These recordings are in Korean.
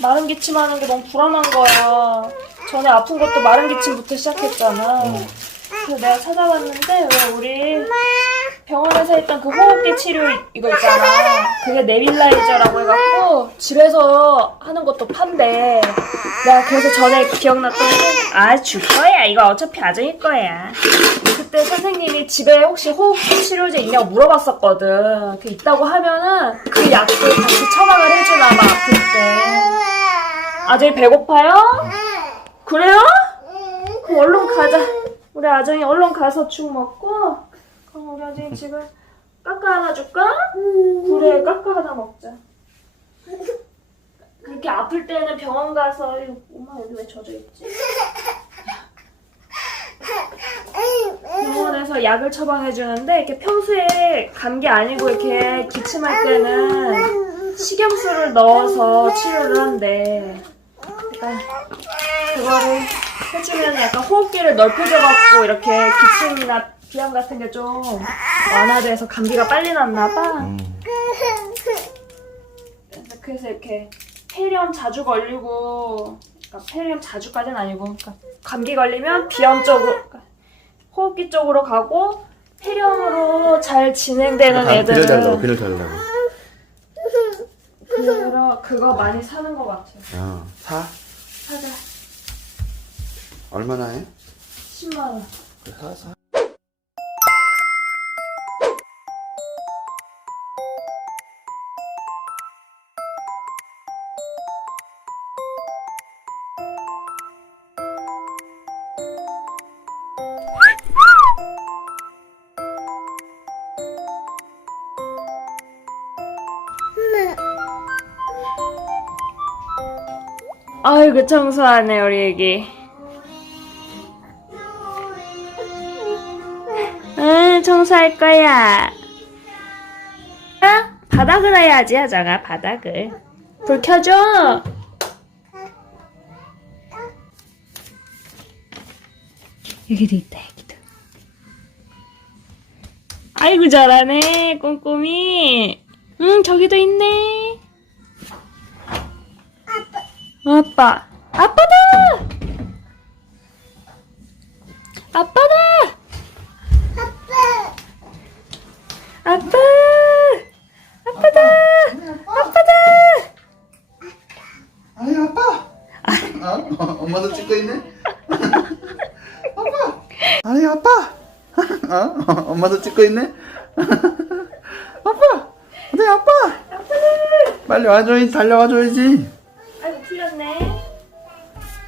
마른 기침하는 게 너무 불안한 거야. 전에 아픈 것도 마른 기침부터 시작했잖아. 그래서 내가 찾아봤는데 왜 우리 병원에서 했던 그 호흡기 치료 이거 있잖아. 그게 네빌라이저라고 해갖고 집에서 하는 것도 판대. 내가 그래서 전에 기억났던 게 아, 줄 거야. 이거 어차피 아정일 거야. 그때 선생님이 집에 혹시 호흡기 치료제 있냐고 물어봤었거든. 그 있다고 하면은 그 약도 같이 처방을 해주나 봐, 아플 때. 아정이 배고파요? 그래요? 그럼 얼른 가자. 우리 아정이 얼른 가서 죽 먹고 그럼 우리 아정이 지금 까까 하나 줄까? 그래 까까 하나 먹자. 그렇게 아플 때는 병원 가서 엄마 여기 왜 젖어 있지? 병원에서 약을 처방해 주는데 이렇게 평소에 감기 아니고 이렇게 기침할 때는 식염수를 넣어서 치료를 한대. 그러니까 그거를 해주면 약간 호흡기를 넓혀줘갖고 이렇게 기침이나 비염 같은 게 좀 완화돼서 감기가 빨리 났나 봐. 그래서- 그래서 이렇게 폐렴 자주 걸리고 그러니까 폐렴 자주까지는 아니고 그러니까 감기 걸리면 비염 쪽으로 그러니까 호흡기 쪽으로 가고 폐렴으로 잘 진행되는 그늘 달라고 애들은 그늘 달라고 그거 그거 많이 사는 것 같아. 어, 사? 사자 얼마나 해? 10만 원. 사, 사. 아이고 청소하네 우리 애기. 응 청소할 거야. 아, 바닥을 해야지 하정아 바닥을. 불 켜줘. 여기도 있다 여기도. 아이고 잘하네 꼼꼼히. 응 저기도 있네. 아빠. 아빠다! 아빠다! 아빠! 아빠다! 아빠다! 아니 아빠 어? 엄마도 찍고 있네 아빠 아니 아빠 어? 엄마도 찍고 있네 아빠 네 아빠 빨리 와줘야지 달려와줘야지 틀렸네.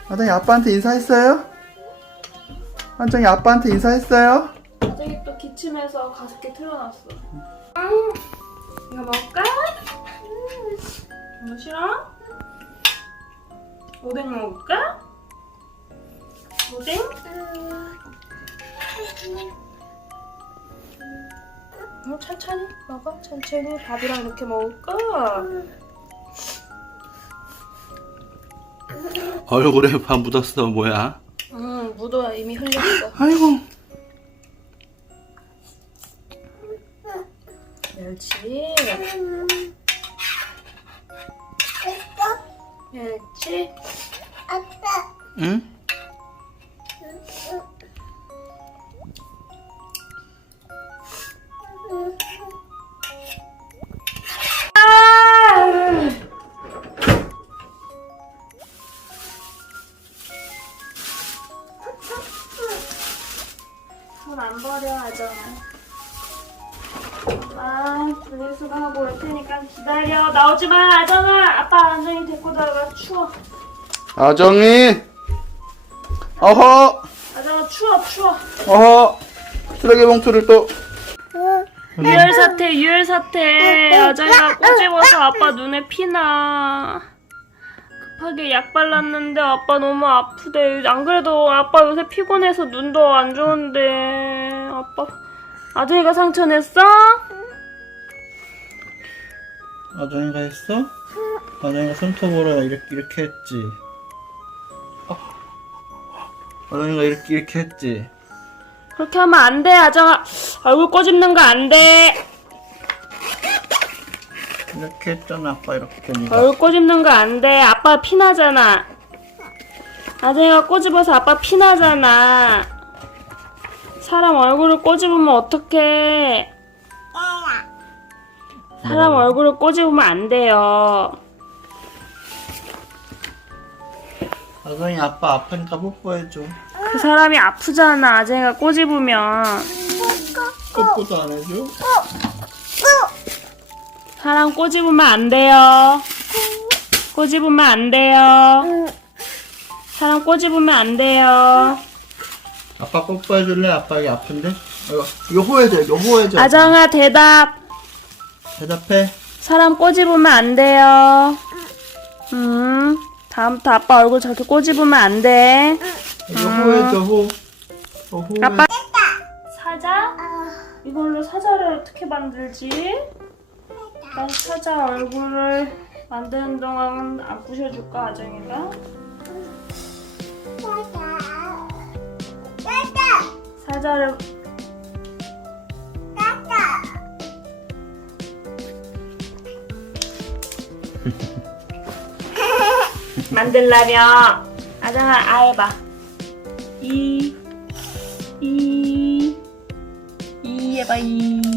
아정이 아빠한테 인사했어요? 한정이 아빠한테 인사했어요? 갑자기 또 기침해서 가습기 틀어놨어. 이거 먹을까? 이거 싫어? 오뎅 먹을까? 오뎅? 뭐 천천히 먹어. 천천히 밥이랑 이렇게 먹을까? 얼굴에 밥 묻었어 뭐야? 응, 묻어 이미 흘렸어. 아이고 멸치. 멸치. 응? 손안 버려 아정아. 엄마 분리수거 하고 올 테니까 기다려. 나오지 마 아정아. 아빠 안정이 데리고 나가 추워. 아정이 어허 아정아 추워 추워. 어허 쓰레기 봉투를 또 유혈 사태 유혈 사태. 아정이가 꼬집어서 아빠 눈에 피나. 급하게 약 발랐는데 아빠 너무 아프대. 안 그래도 아빠 요새 피곤해서 눈도 안 좋은데. 아빠 아정이가 상처 냈어? 아정이가 했어? 아정이가 손톱으로 이렇게 이렇게 했지. 어. 아정이가 이렇게 이렇게 했지. 그렇게 하면 안 돼, 아정아. 얼굴 꼬집는 거 안 돼. 이렇게 했잖아 아빠 이렇게 되니까 얼굴 꼬집는 거 안 돼. 아빠 피나잖아. 아재가 꼬집어서 아빠 피나잖아. 사람 얼굴을 꼬집으면 어떡해. 사람 얼굴을 꼬집으면 안 돼요. 아성이 아빠 아프니까 뽀뽀해줘 그 사람이 아프잖아. 아재가 꼬집으면. 뽀뽀도 안 해줘? 사람 꼬집으면 안 돼요. 꼬집으면 안 돼요. 사람 꼬집으면 안 돼요. 아빠 뽀뽀해 줄래? 아빠 이게 아픈데? 이거, 이거 호해줘 이거 호해줘 아정아 대답. 대답해 사람 꼬집으면 안 돼요. 음, 다음부터 아빠 얼굴 저렇게 꼬집으면 안 돼. 이거 호해줘 호 어, 호해 아빠. 사자? 이걸로 사자를 어떻게 만들지? 난 사자 얼굴을 만드는 동안 안 부셔줄까, 아정이가? 사자를 만들라면 아정아 아 해봐. 이, 이, 이 해봐 이, 이,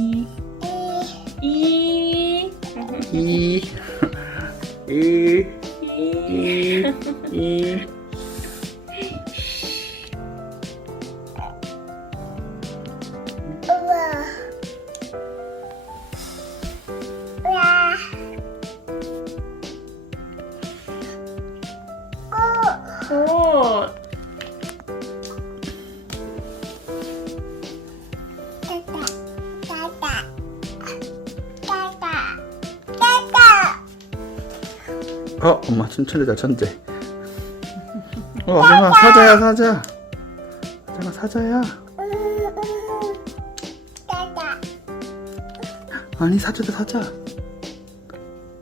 이, 이, 이. 어, 엄마 춘천이다 천재. 어, 아정아 사자야 사자. 아정아 사자야. 아니 사자다 사자.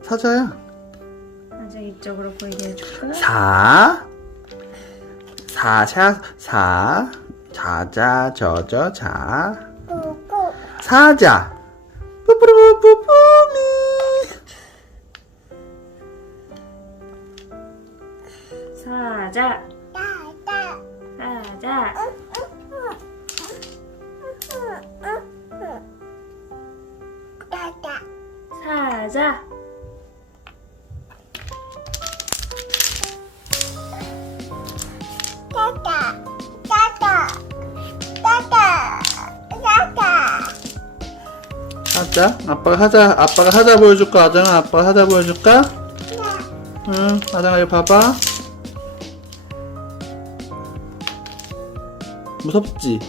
사자야. 아정 이쪽으로 보이게 해줄까? 사. 사샤 사. 자자 저저 자. 사자. 뿌뿌뿌뿌뿌 미. 사자, 사자. 사자. 사자. 아빠가 사자. 아빠가 사자 보여줄까? 아정아 아빠가 사자 보여줄까? 응. 아정아 이거 봐봐. 무섭지?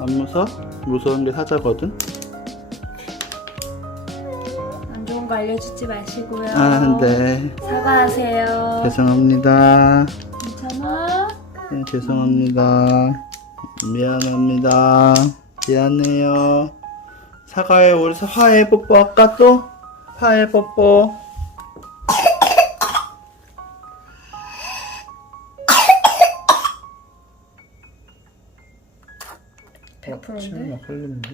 안 무서? 무서운 게 사자거든. 안 좋은 거 알려주지 마시고요. 아, 네. 사과하세요. 죄송합니다. 괜찮아? 네, 죄송합니다. 미안합니다. 미안해요. 사과해, 우리 사- 화해 뽀뽀 할까 또? 화해 뽀뽀. 100%인데? 침이 막 흘리는데?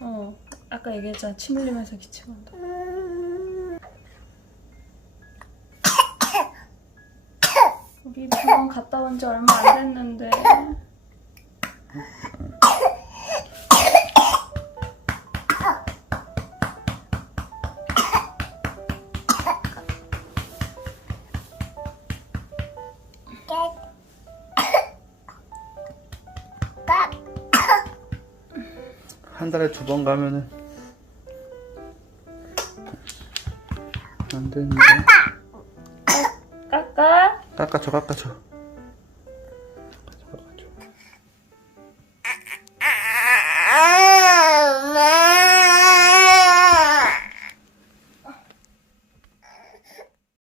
어. 아까 얘기했잖아. 침 흘리면서 기침한다. 우리 병원 갔다 온 지 얼마 안 됐는데. 달에 두 번 가면은 안 되는데. 깎아? 깎아줘, 깎아줘.